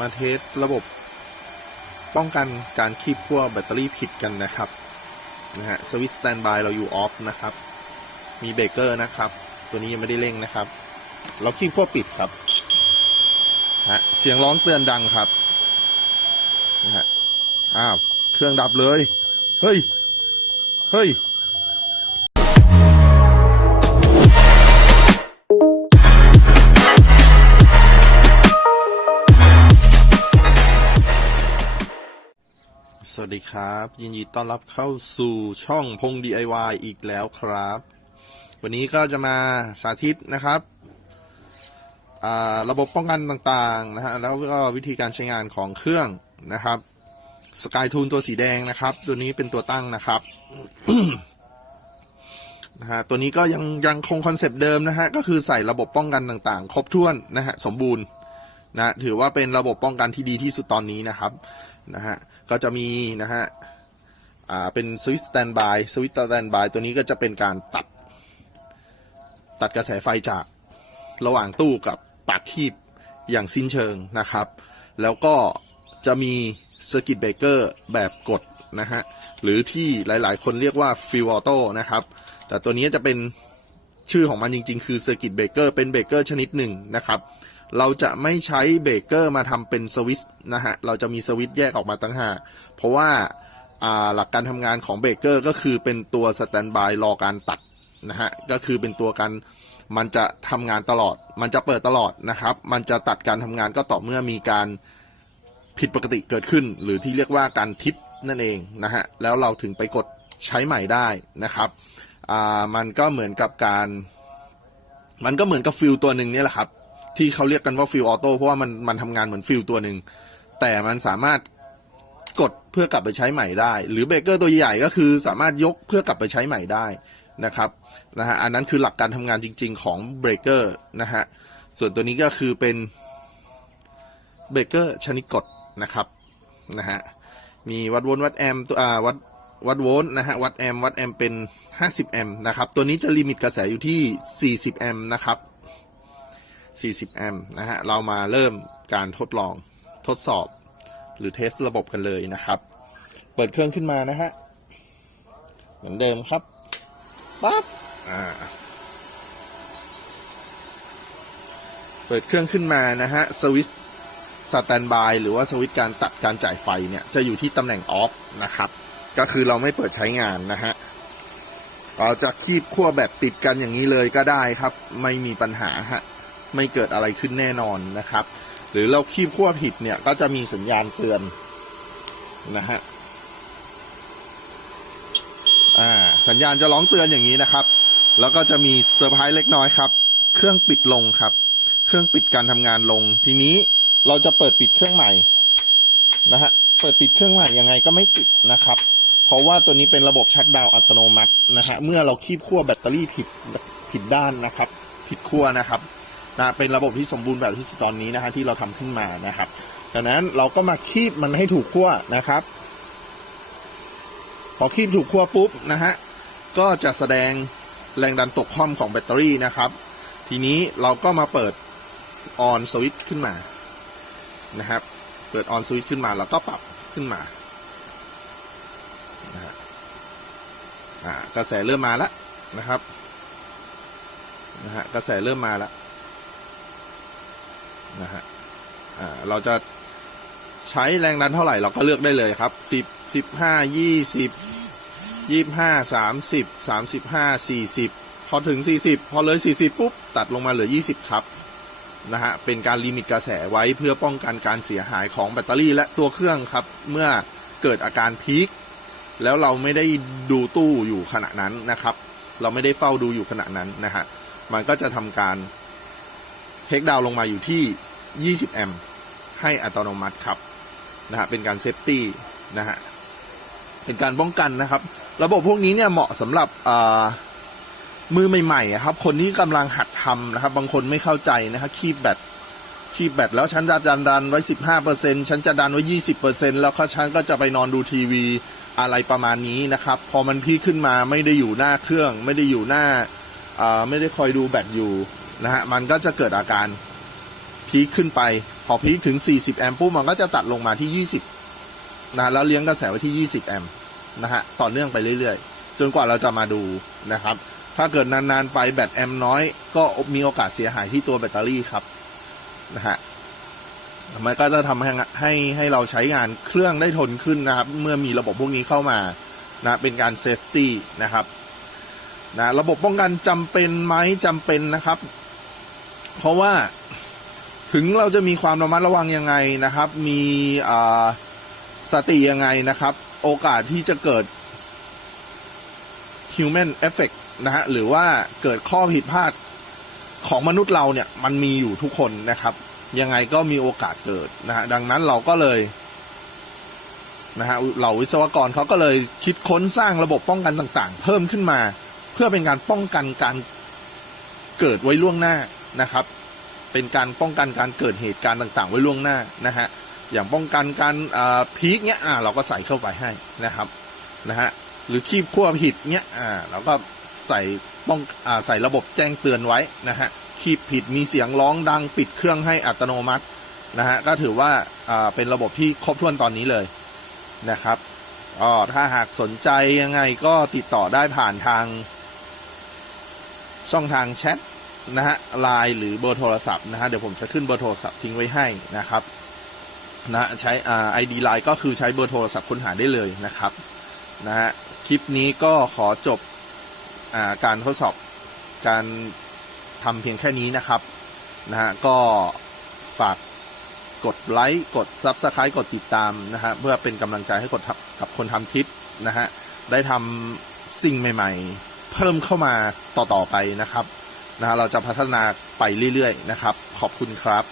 มาเทสระบบป้องกันการคีบขั้วแบตเตอรี่ผิดกันนะครับนะฮะสวิตสแตนบายเราอยู่ออฟนะครับ มีเบรกเกอร์นะครับ ตัวนี้ยังไม่ได้เร่งนะครับ เราคีบขั้วปิดครับฮะเสียงร้องเตือนดังครับนะฮะอ้าวเครื่องดับเลย เฮ้ย เฮ้ย วัสดีครับ ยินดีต้อนรับเข้าสู่ช่องพง DIY อีกแล้วครับ วันนี้ก็จะมาสาธิตนะครับ ระบบป้องกันต่างๆนะฮะแล้วก็วิธีการใช้งานของเครื่องนะครับสกายทูนตัวสีแดงนะครับ ตัวนี้เป็นตัวตั้งนะครับนะฮะตัวนี้ก็ยังยังคงคอนเซปต์เดิมนะฮะก็คือใส่ระบบป้องกันต่างๆ ครบถ้วนนะฮะสมบูรณ์นะถือว่าเป็นระบบป้องกันที่ดีที่สุดตอนนี้นะครับ นะฮะก็จะมีนะฮะอ่าเป็นสวิตสแตนบายสวิตสแตนบายตัวนี้ก็จะเป็นการตัด ตัดกระแสไฟจากระหว่างตู้กับปากคีบอย่างสิ้นเชิงนะครับ แล้วก็จะมีเซอร์กิตเบรกเกอร์แบบกดนะฮะหรือที่หลายๆ คนเรียกว่าฟิวออโต้นะครับ แต่ตัวนี้จะเป็นชื่อของมันจริง ๆ คือเซอร์กิตเบรกเกอร์เป็นเบรกเกอร์ชนิดหนึ่งนะครับ เราจะไม่ใช้เบรกเกอร์มาทำเป็นสวิตช์นะฮะ เราจะมีสวิตช์แยกออกมาตั้งหากเพราะว่าหลักการทำงานของเบรกเกอร์ก็คือเป็นตัวสแตนบายรอการตัดนะฮะ ก็คือเป็นตัวการมันจะทำงานตลอด มันจะเปิดตลอดนะครับ มันจะตัดการทำงานก็ต่อเมื่อมีการผิดปกติเกิดขึ้น หรือที่เรียกว่าการทิปนั่นเองนะฮะ แล้วเราถึงไปกดใช้ใหม่ได้นะครับ มันก็เหมือนกับการ มันก็เหมือนกับฟิลตัวหนึ่งนี่แหละครับ ที่เขาเรียกกันว่าฟิลออโต้เพราะว่ามันมันทำงานเหมือนฟิลตัวหนึ่งแต่มันสามารถกดเพื่อกลับไปใช้ใหม่ได้ หรือเบรกเกอร์ตัวใหญ่ก็คือสามารถยกเพื่อกลับไปใช้ใหม่ได้นะครับนะฮะอันนั้นคือหลักการทำงานจริง ๆ ของเบรกเกอร์นะฮะส่วนตัวนี้ก็คือเป็นเบรกเกอร์ชนิดกดนะครับนะฮะมีวัดโวลต์วัดแอมตัวอ่าวัดวัดโวลต์นะฮะวัดแอมวัดแอมเป็น 50 แอมนะครับ ตัวนี้จะลิมิตกระแสอยู่ที่ 40 แอมนะครับ 40 แอมป์นะฮะ เรามาเริ่มการทดลองทดสอบหรือเทสระบบกันเลยนะครับ เปิดเครื่องขึ้นมานะฮะ เหมือนเดิมครับปั๊บอ่าเปิดเครื่องขึ้นมานะฮะสวิตสแตนบายหรือว่าสวิตการตัดการจ่ายไฟเนี่ยจะอยู่ที่ตำแหน่งออฟนะครับ ก็คือเราไม่เปิดใช้งานนะฮะเราจะคีบขั้วแบบติดกันอย่างนี้เลยก็ได้ครับ ไม่มีปัญหาฮะ ไม่เกิดอะไรขึ้นแน่นอนนะครับ หรือเราคีบขั้วผิดเนี่ยก็จะมีสัญญาณเตือนนะฮะอ่าสัญญาณจะร้องเตือนอย่างนี้นะครับ แล้วก็จะมีเซอร์ไพรส์เล็กน้อยครับ เครื่องปิดลงครับ เครื่องปิดการทำงานลง ทีนี้เราจะเปิดปิดเครื่องใหม่นะฮะเปิดปิดเครื่องใหม่ยังไงก็ไม่ติดนะครับ เพราะว่าตัวนี้เป็นระบบชัดดาวอัตโนมัตินะฮะเมื่อเราคีบขั้วแบตเตอรี่ผิดผิดด้านนะครับ ผิดขั้วนะครับ นะเป็นระบบที่สมบูรณ์แบบที่สุดตอนนี้นะฮะที่เราทำขึ้นมานะครับดังนั้นเราก็มาคีบมันให้ถูกขั้วนะครับ พอคีบถูกขั้วปุ๊บนะฮะก็จะแสดงแรงดันตกค่อมของแบตเตอรี่นะครับ ทีนี้เราก็มาเปิดออนสวิตช์ขึ้นมานะครับ เปิดออนสวิตช์ขึ้นมาแล้วก็ปรับขึ้นมานะฮะกระแสเริ่มมาแล้วนะครับนะฮะกระแสเริ่มมาแล้ว นะฮะอ่าเราจะใช้แรงดันเท่าไหร่เราก็เลือกได้เลยครับสิบสิบห้ายี่สิบยี่ห้าสามสิบสามสิบห้าสี่สิบพอถึงสี่สิบพอเลยสี่สิบปุ๊บตัดลงมาเหลือยี่สิบครับนะฮะเป็นการลิมิตกระแสไว้เพื่อป้องกันการเสียหายของแบตเตอรี่และตัวเครื่องครับ เมื่อเกิดอาการพีคแล้วเราไม่ได้ดูตู้อยู่ขณะนั้นนะครับ เราไม่ได้เฝ้าดูอยู่ขณะนั้นนะฮะมันก็จะทำการ คดาวลงมาอยู่ที่ 20 แอมป์ให้อัตโนมัติครับนะฮะเป็นการเซฟตี้นะฮะเป็นการป้องกันนะครับ ระบบพวกนี้เนี่ยเหมาะสำหรับอ่ามือใหม่ๆครับ คนที่กำลังหัดทำนะครับ บางคนไม่เข้าใจนะครับคีบแบตคีบแบตแล้วฉันจะดันดันไว้ 15%ฉันจะดันไว้ 20%แล้วก็ฉันก็จะไปนอนดูทีวีอะไรประมาณนี้นะครับ พอมันพีคขึ้นมาไม่ได้อยู่หน้าเครื่อง ไม่ได้อยู่หน้าอ่าไม่ได้คอยดูแบตอยู่ นะฮะมันก็จะเกิดอาการพีคขึ้นไป พอพีคถึง 40 แอมป์ปุ๊บมันก็จะตัดลงมาที่ 20นะแล้วเลี้ยงกระแสไว้ที่ 20 แอมป์นะฮะต่อเนื่องไปเรื่อยๆ จนกว่าเราจะมาดูนะครับ ถ้าเกิดนานๆไปแบตแอมป์น้อย ก็มีโอกาสเสียหายที่ตัวแบตเตอรี่ครับนะฮะมันก็จะทำให้ให้ให้เราใช้งานเครื่องได้ทนขึ้นนะครับ เมื่อมีระบบพวกนี้เข้ามานะเป็นการเซฟตี้นะครับนะระบบป้องกันจำเป็นไหมจำเป็นนะครับ เพราะว่าถึงเราจะมีความระมัดระวังยังไงนะครับ มีสติยังไงนะครับ โอกาสที่จะเกิด human effect นะฮะหรือว่าเกิดข้อผิดพลาดของมนุษย์เราเนี่ย มันมีอยู่ทุกคนนะครับ ยังไงก็มีโอกาสเกิดนะฮะดังนั้นเราก็เลยนะฮะเหล่าวิศวกรเขาก็เลยคิดค้นสร้างระบบป้องกันต่างๆ เพิ่มขึ้นมา เพื่อเป็นการป้องกันการเกิดไว้ล่วงหน้า นะครับ เป็นการป้องกันการเกิดเหตุการณ์ต่าง ๆ ไว้ล่วงหน้านะฮะอย่างป้องกันการพีคเนี้ยอ่าเราก็ใส่เข้าไปให้นะครับนะฮะหรือคีบขั้วผิดเนี้ยอ่าเราก็ใส่ป้องอ่าใส่ระบบแจ้งเตือนไว้นะฮะคีบผิดมีเสียงร้องดังปิดเครื่องให้อัตโนมัตินะฮะก็ถือว่าอ่าเป็นระบบที่ครบถ้วนตอนนี้เลยนะครับอ๋อถ้าหากสนใจยังไงก็ติดต่อได้ผ่านทางช่องทางแชท นะฮะไลน์หรือเบอร์โทรศัพท์นะฮะเดี๋ยวผมจะขึ้นเบอร์โทรศัพท์ทิ้งไว้ให้นะครับนะใช้อ่าไอดีไลน์ก็คือใช้เบอร์โทรศัพท์ค้นหาได้เลยนะครับนะฮะคลิปนี้ก็ขอจบอ่าการทดสอบการทำเพียงแค่นี้นะครับนะฮะก็ฝากกดไลค์กด Subscribe กดติดตามนะฮะเพื่อเป็นกำลังใจให้กดทับกับคนทำคลิปนะฮะได้ทำสิ่งใหม่ ๆ เพิ่มเข้ามาต่อๆไปนะครับ นะฮะเราจะพัฒนาไปเรื่อยๆนะครับ ขอบคุณครับ